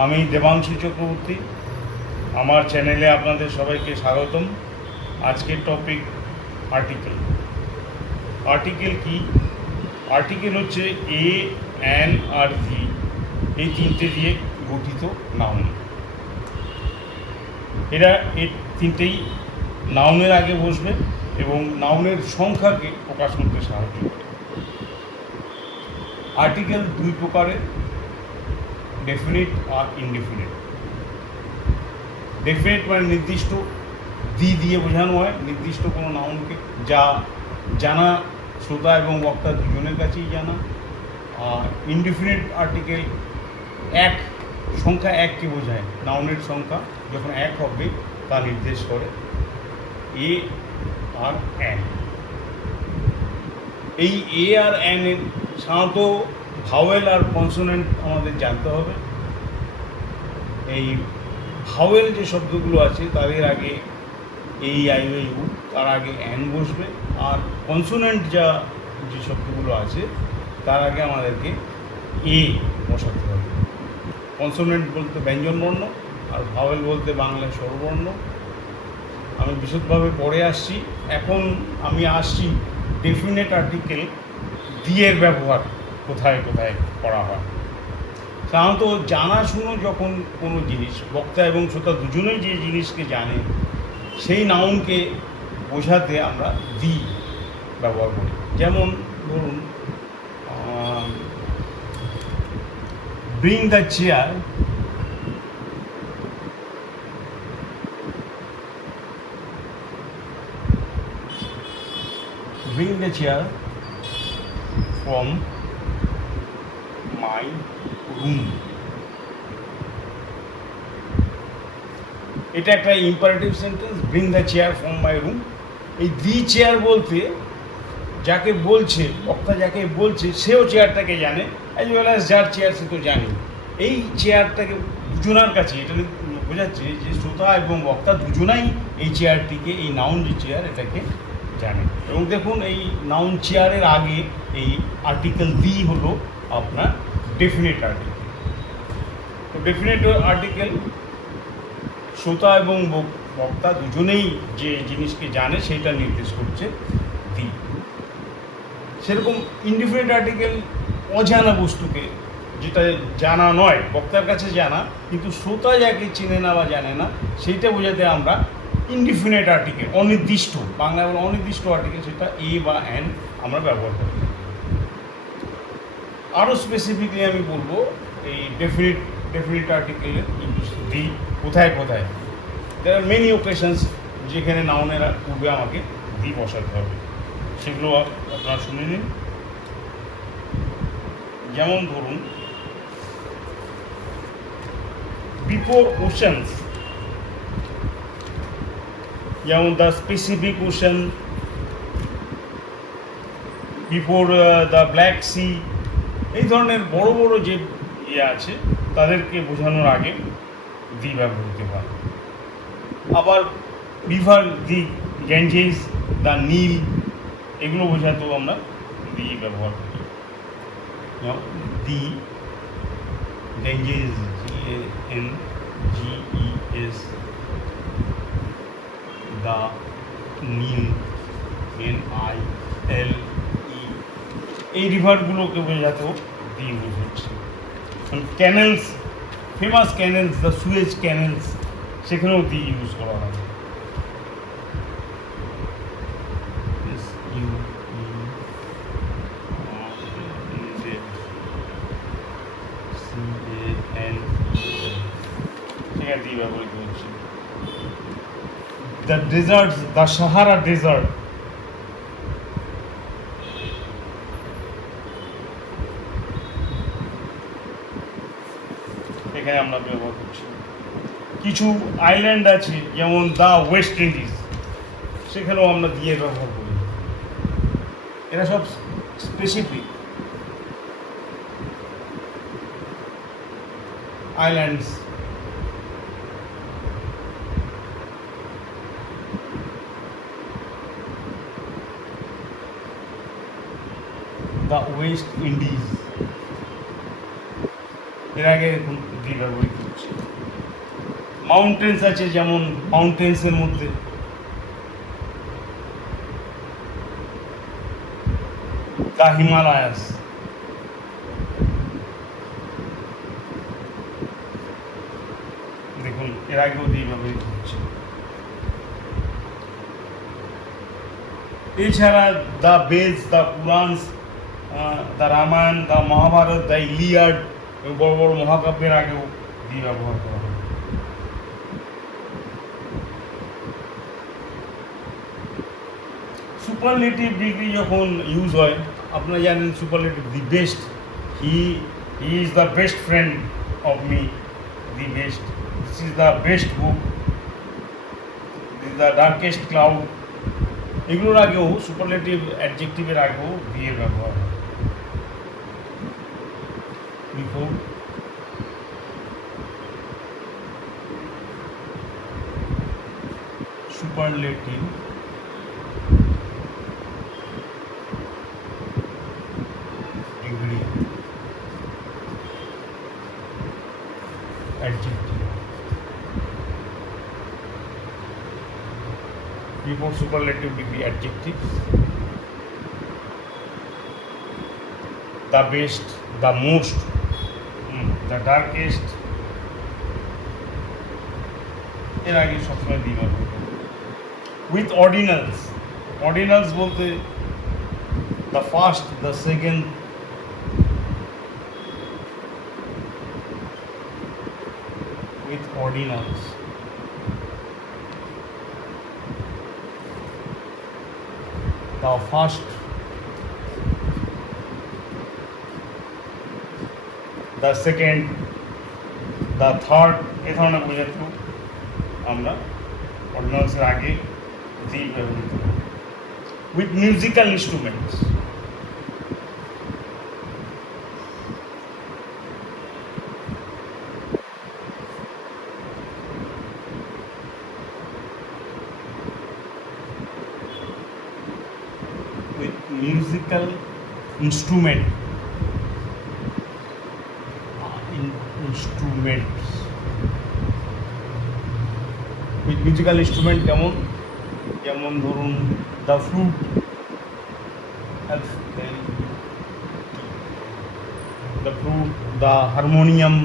আমি দেবাংশু চক্রবর্তী। আমার চ্যানেলে আপনাদের সবাইকে স্বাগতম। আজকের টপিক আর্টিকেল। আর্টিকেল কি? আর্টিকেল হচ্ছে এ, অ্যান আর ভি, এই তিনটে দিয়ে গঠিত নাউন। এই তিনটেই নাউনের আগে বসবে এবং নাউনের সংখ্যাকে প্রকাশ করতে সাহায্য করে। আর্টিকেল দুই প্রকারের, ডেফিনিট আর ইনডেফিনিট। ডেফিনিট মানে নির্দিষ্ট, দিয়ে বোঝানো হয় নির্দিষ্ট কোনো নাউনকে, যা জানা শ্রোতা এবং বক্তা দুজনের কাছেই জানা। আর ইনডেফিনিট আর্টিকেল সংখ্যা এককে বোঝায়, নাউনের সংখ্যা যখন এক হবে তা নির্দেশ করে। এ আর অ্যান, এই এ আর অ্যান এর সাধারণত ভাওয়েল আর কনসোনেন্ট আমাদের জানতে হবে। এই ভাওয়েল যে শব্দগুলো আছে তাদের আগে এই, আই, ও, ইউ, তার আগে অ্যান বসবে। আর কনসোনেন্ট যে শব্দগুলো আছে তার আগে আমাদেরকে এ বসাতে হবে। কনসোনেন্ট বলতে ব্যঞ্জনবর্ণ, আর ভাওয়েল বলতে বাংলায় স্বরবর্ণ। আমি বিশদভাবে পরে আসছি। এখন আমি আসছি ডেফিনেট আর্টিকেল দিয়ের ব্যবহার কোথায় কোথায় করা হয়। সাধারণত জানাশুনো যখন কোনো জিনিস, বক্তা এবং শ্রোতা দুজনেই যে জিনিসকে জানে, সেই নাউনকে বোঝাতে আমরা দি ব্যবহার করি। যেমন ধরুন, bring the chair from my room. এটা একটা imperative sentence, bring the chair from my room. এই দি চেয়ার বলতে যাকে বলছে, বক্তা যাকে বলছে, সেও চেয়ারটাকে জানে, অ্যাজ ওয়েল অ্যাজ যার চেয়ার সে তো জানে। এই চেয়ারটাকে দুজনার কাছে, এটা বোঝাচ্ছে যে শ্রোতা এবং বক্তা দুজনাই এই চেয়ারটিকে, এই নাউন যে চেয়ার, এটাকে জানে। এবং দেখুন, এই নাউন চেয়ারের আগে এই আর্টিকেল দি হলো আপনার ডেফিনেট আর্টিকেল। তো ডেফিনেট আর্টিকেল শ্রোতা এবং বক্তা দুজনেই যে জিনিসকে জানে সেইটা নির্দেশ করছে দি। সেরকম ইনডিফিনিট আর্টিকেল অজানা বস্তুকে, যেটা জানা নয়, বক্তার কাছে জানা কিন্তু শ্রোতা যাকে চেনে না বা জানে না, সেইটা বোঝাতে আমরা ইনডিফিনিট আর্টিকেল, অনির্দিষ্ট, বাংলায় বলে অনির্দিষ্ট আর্টিকেল, সেটা এ বা অ্যান আমরা ব্যবহার করি। আরও স্পেসিফিকলি আমি বলবো এই ডেফিনিট আর্টিকেলের দি কোথায় কোথায়। দেয়ার আর মেনি ওকেশনস যেখানে নাউনের পূর্বে আমাকে দি বসাতে হবে, সেগুলো আপনারা শুনে নিন। যেমন ধরুন, বিফোর ওশানস, যেমন the specific ocean, before the black sea, এই ধরনের বড় বড় যে আছে তাদেরকে বোঝানোর আগে দি ব্যবহৃত হয়। আবার river, the Ganges, the Nile, এগুলো বোঝাতেও আমরা দি ব্যবহার করি। The Ganges, GANGES, the Nile, NILE, এই রিভারগুলোকে বোঝাতেও দি ইউজ হচ্ছে। Canals, famous canals, the Suez canals, সেখানেও দি ইউজ করা হয়। সেখানে দি ব্যবহৃত হচ্ছে। The deserts, the Sahara desert, এখানে আমরা ব্যবহার করছি। কিছু আইল্যান্ড আছে যেমন দ্য ওয়েস্ট ইন্ডিজ, সেখানেও আমরা দিয়ে ব্যবহার করি। এরা সব specific islands. The West Indies, এর আগে দেখুন দি ব্যবহৃত হচ্ছে। মাউন্টেন্স আছে, যেমন মাউন্টেন্সের মধ্যে দ্য হিমালয়াস, দেখুন এর আগেও দিয়ে ব্যবহৃত হচ্ছে। এছাড়া the Veda, the Puranas, the Ramayana, the Mahabharata, the Iliad, বড় বড় মহাকাব্যের আগেও দিয়ে ব্যবহার করা হয়। সুপারলেটিভ ডিগ্রি যখন ইউজ হয়, আপনারা জানেন superlative the best, he is the best friend of me, the best, this is the best book, this is the darkest cloud, এগুলোর আগেও সুপারলেটিভ অ্যাডজেক্টিভের আগেও দিয়ে ব্যবহার হয়। Before superlative degree adjective, before superlative degree adjectives, the best, the most, the darkest, এর আগে সবসময় দিয়ে ব্যবহার করি। উইথ অর্ডিনালস, অর্ডিনালস বলতে the first, the second, with ordinals, the first, the second, the third, এই ধরনের বোঝাতেও আমরা অর্ডিনালসের আগে দিয়ে ব্যবহৃত করি। With musical instruments, with musical instrument, instruments, with musical instrument যেমন, যেমন ধরুন the flute, the flute, the harmonium,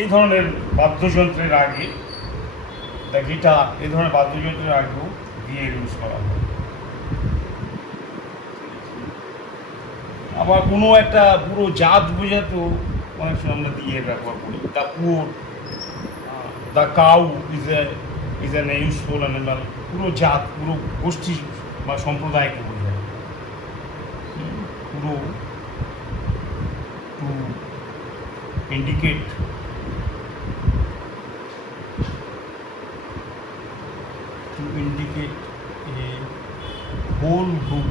এই ধরনের বাদ্যযন্ত্রের আগে, দ্য গিটার, এই ধরনের বাদ্যযন্ত্রের আগেও দিয়ে ইউজ করা হয়। আবার কোনো একটা পুরো জাত বোঝাতেও অনেক সময় আমরা দিয়ে ব্যবহার করি। The poor, the cow is an useful animal, পুরো জাত, পুরো গোষ্ঠী বা সম্প্রদায়কে বোঝায়। পুরো to indicate a whole group,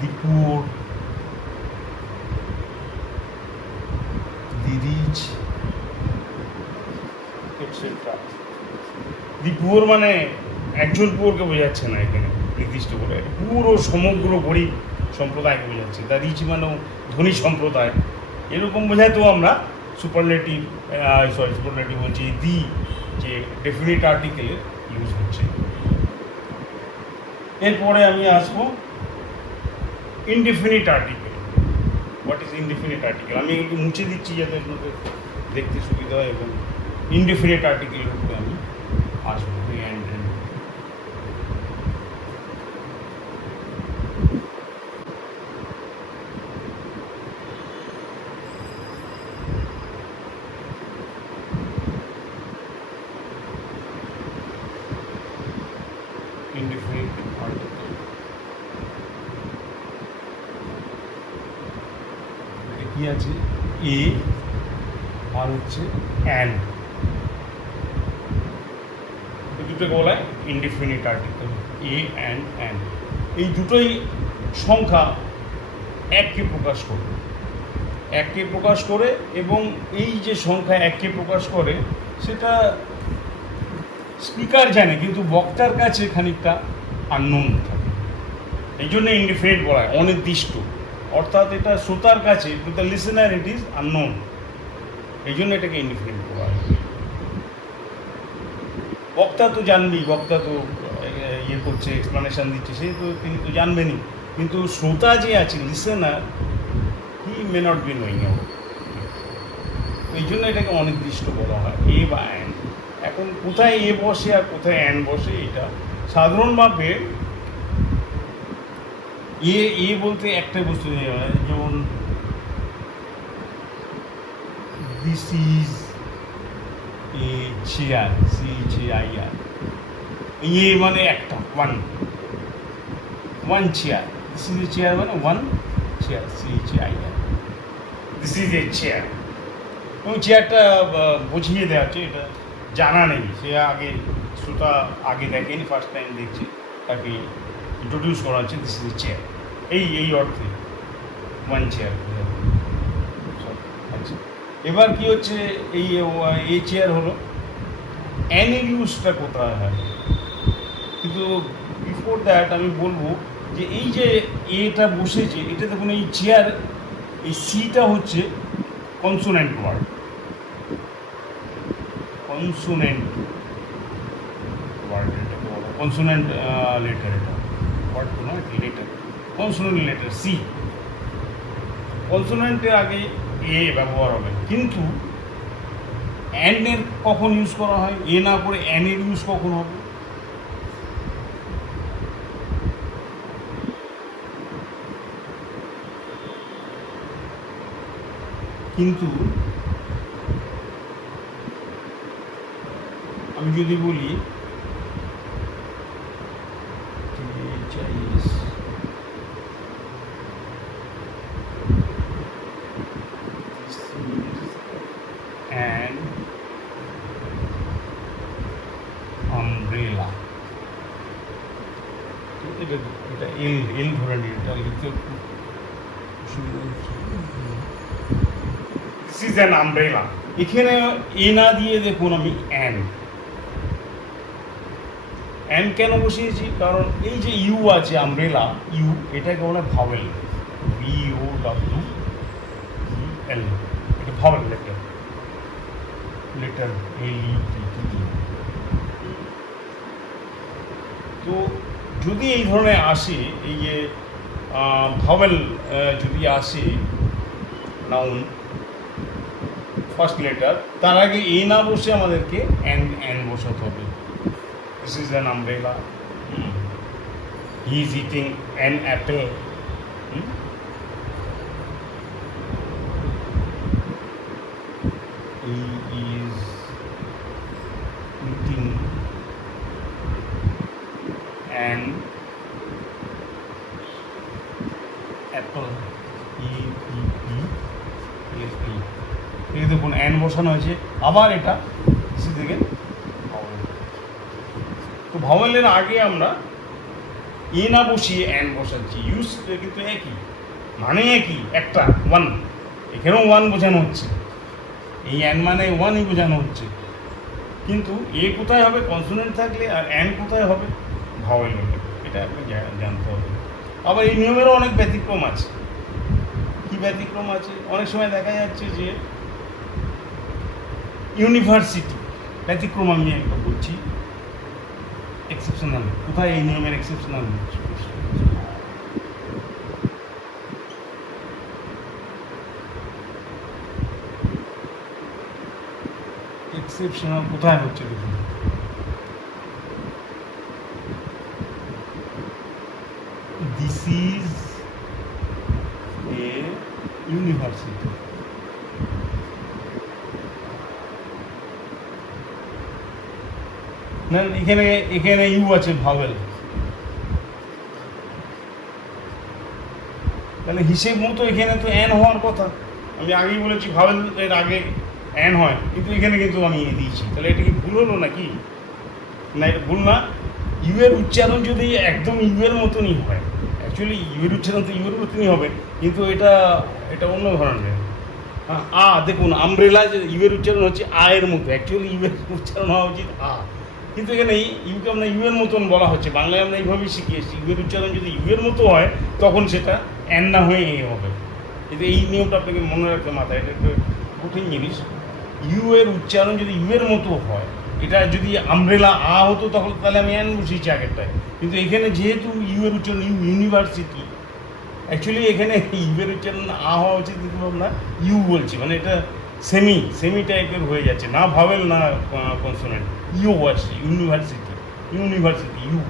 the poor, the rich, etc. the poor মানে একজন পুরকে বোঝাচ্ছে না এখানে নির্দিষ্ট করে, পুরো সমগ্র গরিব সম্প্রদায়কে বোঝাচ্ছে। দ্য রিচ মানেও ধনী সম্প্রদায়, এরকম বোঝাতেও আমরা সুপারলেটিভ, সুপারলেটিভ বলছি দি, যে ডেফিনিট আর্টিকেলের ইউজ হচ্ছে। এরপরে আমি আসবো indefinite article. What is indefinite article? আমি একটু মুছে দিচ্ছি যাতে আপনাদের দেখতে সুবিধা হয়, এবং ইনডেফিনিট আর্টিকেলের উপরে আমি আসবো। indefinite article, কি আছে এ আর হচ্ছে অ্যান্ড, এই দুটোকে বলা হয় ইনডিফিনিট আর্টিকেল। এ অ্যান্ড এই দুটোই সংখ্যা এককে প্রকাশ করবে। এককে প্রকাশ করে, এবং এই যে সংখ্যা এককে প্রকাশ করে সেটা স্পিকার জানে, কিন্তু বক্তার কাছে খানিকটা আননোন থাকে। এই জন্য ইনডিফিনিট বলা হয়, অনির্দিষ্ট, অর্থাৎ এটা শ্রোতার কাছে, to the listener it is unknown, এই জন্য এটাকে ইনডিফিনিট বলা হয়। বক্তা তো জানবেই, বক্তা তো ইয়ে করছে, এক্সপ্লানেশন দিচ্ছে, সে তো তিনি তো জানবেনই, কিন্তু শ্রোতা যে আছে, listener, he may not be knowing about. এই জন্য এটাকে অনির্দিষ্ট বলা হয়, এ বা অ্যান। এখন কোথায় এ বসে আর কোথায় অ্যান বসে, এটা সাধারণভাবে এ বলতে একটা বস্তু নেওয়া হয়, যেমন this is a chair, CHAIR, a মানে একটা, one chair, this is a chair মানে one chair, CHAIR, this is a chair. এবং চেয়ারটা বুঝিয়ে দেওয়া হচ্ছে, এটা জানা নেই, সে আগে শ্রোতা আগে দেখেনি, ফার্স্ট টাইম দেখছে, তাকে ইন্ট্রোডিউস করা হচ্ছে, দিস ইজ এ চেয়ার, এই অর্থে ওয়ান চেয়ার। আচ্ছা, এবার কি হচ্ছে, এই চেয়ার হলো, অ্যানের ইউজটা কোথায় হয়, কিন্তু বিফোর দ্যাট আমি বলবো যে এই যে এটা বসেছে, এটা দেখুন, এই চেয়ার, এই সিটা হচ্ছে কনসোনেন্ট ওয়ার্ড, কনসোনেন্ট ওয়ার্ড, এটাকে বলো কনসোনেন্ট লেটার, এটা ওয়ার্ড তো নয়, লেটার, কনসোনেন্ট লেটার সি। কনসোনেন্টের আগে এ ব্যবহার হবে, কিন্তু অ্যান্ডের কখন ইউজ করা হয়, এ না করে অ্যানের ইউজ কখন হবে? কিন্তু আমি যদি বলি an umbrella, এটা এল ধরে নিই, এটা লিখতে দিস ইজ অ্যান আমব্রেলা। এখানে এ না দিয়ে দেখুন আমি অ্যান কেন বসিয়েছি, কারণ এই যে ইউ আছে, আমব্রেলা ইউ, এটাকে বলে ভাওয়েল, VOWEL, এটা ভাওয়েল লেটার, লেটার LETT। তো যদি এই ধরনের আসে, এই যে ভাওয়েল যদি আসে নাউন ফার্স্ট লেটার, তার আগে এ না বসে আমাদেরকে অ্যান বসাতে হবে। This is an umbrella, he is eating an Apple, he is eating an apple, APPLE। এই দেখুন অ্যান বসানো হয়েছে, আবার এটা সি থেকে ভাওয়েল। তো ভাওয়েলের আগে আমরা এ না বসিয়ে অ্যান বসাচ্ছি, ইউজ কিন্তু একই, মানে একই, একটা ওয়ান, এখানেও ওয়ান বোঝানো হচ্ছে, এই অ্যান মানে ওয়ানই বোঝানো হচ্ছে, কিন্তু এ কোথায় হবে কনসোনেন্ট থাকলে, আর অ্যান কোথায় হবে ভাওয়েল হলে, এটা আপনি জানতে হবে। আবার এই নিয়মেরও অনেক ব্যতিক্রম আছে। কী ব্যতিক্রম আছে? অনেক সময় দেখা যাচ্ছে যে ইউনিভার্সিটি, ব্যতিক্রম আমি একটা বলছি, এক্সেপশনাল, কোথায় এই নিয়মের এক্সেপশনাল, এক্সেপশনাল কোথায় হচ্ছে দেখুন, দিস ইজ এ ইউনিভার্সিটি, না এখানে ইউ আছে ভাওয়েল, তাহলে হিসেব মতো এখানে তো অ্যান হওয়ার কথা। আমি আগেই বলেছি ভাওয়েল এর আগে অ্যান হয়, কিন্তু এখানে কিন্তু আমি দিয়েছি, তাহলে এটা কি ভুল হলো নাকি? না, এটা ভুল না। ইউ এর উচ্চারণ যদি একদম ইউ এর মতনই হয়, অ্যাকচুয়ালি ইউ এর উচ্চারণ তো ইউ এর মতনই হবে, কিন্তু এটা অন্য ধরনের, হ্যাঁ, দেখুন আমব্রেলা যে ইউয়ের উচ্চারণ হচ্ছে এর মতো, অ্যাকচুয়ালি ইউয়ের উচ্চারণ হওয়া উচিত কিন্তু এখানে ইউকে আমরা ইউয়ের মতন বলা হচ্ছে, বাংলায় আমরা এইভাবেই শিখিয়েছি। ইউয়ের উচ্চারণ যদি ইউয়ের মতো হয় তখন সেটা এন না হয়ে এ হবে। কিন্তু এই নিয়মটা আপনাকে মনে রাখতে মাথায়, এটা একটা কঠিন জিনিস। ইউয়ের উচ্চারণ যদি ইউয়ের মতো হয়, এটা যদি আমব্রেলা হতো তাহলে আমি এন বসিয়েছি আগেরটায়। কিন্তু এখানে যেহেতু ইউয়ের উচ্চারণ ইউনিভার্সিটি, অ্যাকচুয়ালি এখানে ইউয়ের উচ্চারণ হওয়া উচিত, কিন্তু আমরা ইউ বলছি, মানে এটা সেমি টাইপের হয়ে যাচ্ছে, না ভাওয়েল না কনসোনেন্ট। ইউ আসছে ইউনিভার্সিটি ইউ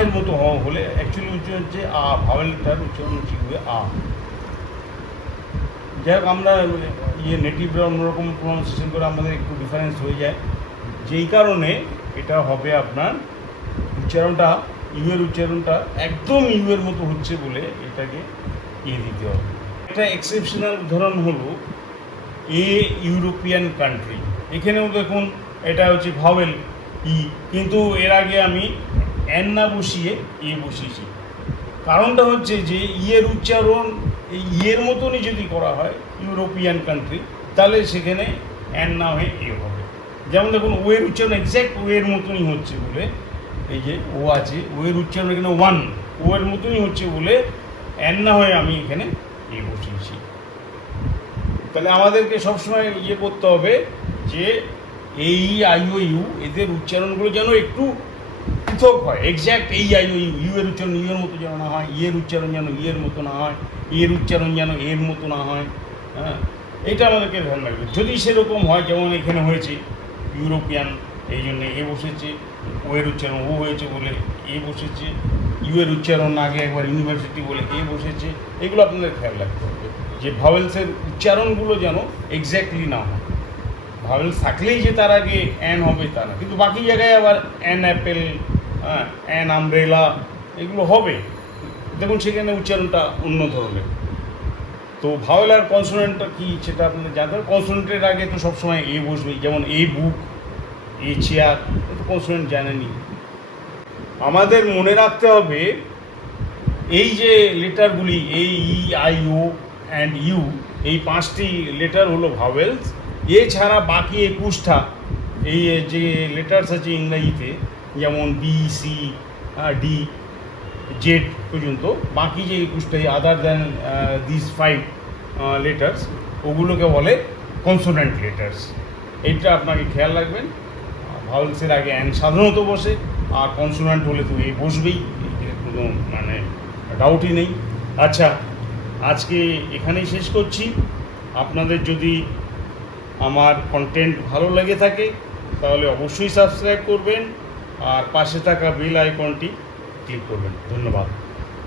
এর মতো হওয়া হলে অ্যাকচুয়ালি উচ্চারণ হচ্ছে ভাওয়েলটার উচ্চারণ হচ্ছে ইউয়ে যাই হোক, আমরা নেটিভরা অন্যরকম প্রনাউন্সিয়েশন করে আমাদের একটু ডিফারেন্স হয়ে যায়, যেই কারণে এটা হবে আপনার উচ্চারণটা ইউয়ের উচ্চারণটা একদম ইউয়ের মতো হচ্ছে বলে এটাকে দিতে হবে। একটা এক্সেপশনাল উদাহরণ হলো ইউরোপিয়ান কান্ট্রি। এখানেও দেখুন এটা হচ্ছে ভাওয়েল কিন্তু এর আগে আমি এন না বসিয়ে বসিয়েছি। কারণটা হচ্ছে যে ইয়ের উচ্চারণ এই ইয়ের মতনই যদি করা হয় ইউরোপিয়ান কান্ট্রি, তাহলে সেখানে এন না হয়ে হবে। যেমন দেখুন ওয়ের উচ্চারণ এক্স্যাক্ট ওয়ের মতনই হচ্ছে বলে, এই যে ও আছে, ওয়ের উচ্চারণ এখানে ওয়ের মতনই হচ্ছে বলে এন না হয়ে আমি এখানে বসিয়েছি। তাহলে আমাদেরকে সবসময় করতে হবে যে এই ইউ এদের উচ্চারণগুলো যেন একটু পৃথক হয়, এক্স্যাক্ট ইউ এর উচ্চারণ ইউয়ের মতো যেন না হয়, ইয়ের উচ্চারণ যেন ইয়ের মতো না হয়, এর উচ্চারণ যেন এর মতো না হয়। হ্যাঁ, এটা আমাদেরকে ধ্যান রাখবে। যদি সেরকম হয়, যেমন এখানে হয়েছে ইউরোপিয়ান, এই জন্যে বসেছে, ওয়ের উচ্চারণ ও হয়েছে বলে বসেছে, ইউয়ের উচ্চারণ আগে একবার ইউনিভার্সিটি বলে বসেছে, এগুলো আপনাদের খেয়াল রাখতে হবে যে ভাওয়েলসের উচ্চারণগুলো যেন এক্স্যাক্টলি না হয়। ভাওয়েলস থাকলেই যে তার আগে অ্যান হবে তা না, কিন্তু বাকি জায়গায় আবার অ্যান অ্যাপেল, অ্যান আমব্রেলা এগুলো হবে, দেখুন সেখানে উচ্চারণটা অন্য ধরনের। তো ভাওয়েল আর কনসোনেন্টটা কী সেটা আপনাদের জানতে হবে। কনসোনেন্টের আগে তো সবসময় বসবেই, যেমন বুক, চেয়ার, তো কনসোনেন্ট জানেনি। আমাদের মনে রাখতে হবে এই যে লেটারগুলি ই অ্যান্ড ইউ, এই 5টি লেটার হলো ভাওয়েলস। এছাড়া বাকি 21টা এই যে লেটার্স আছে ইংরাজিতে, যেমন বি, সি, ডি, জেড পর্যন্ত, বাকি যে 21টা আদার দ্যান দিস 5 লেটার্স, ওগুলোকে বলে কনসোনেন্ট লেটার্স। এইটা আপনাকে খেয়াল রাখবেন। ভাওয়েলসের আগে অ্যান সাধারণত বসে, আর কনসোনেন্ট হলে তো বসবেই, কোনো মানে ডাউটই নেই। আচ্ছা, আজকে এখানেই শেষ করছি। আপনাদের যদি আমার কন্টেন্ট ভালো লেগে থাকে তাহলে অবশ্যই সাবস্ক্রাইব করবেন আর পাশে থাকা বেল আইকনটি ক্লিক করবেন। ধন্যবাদ।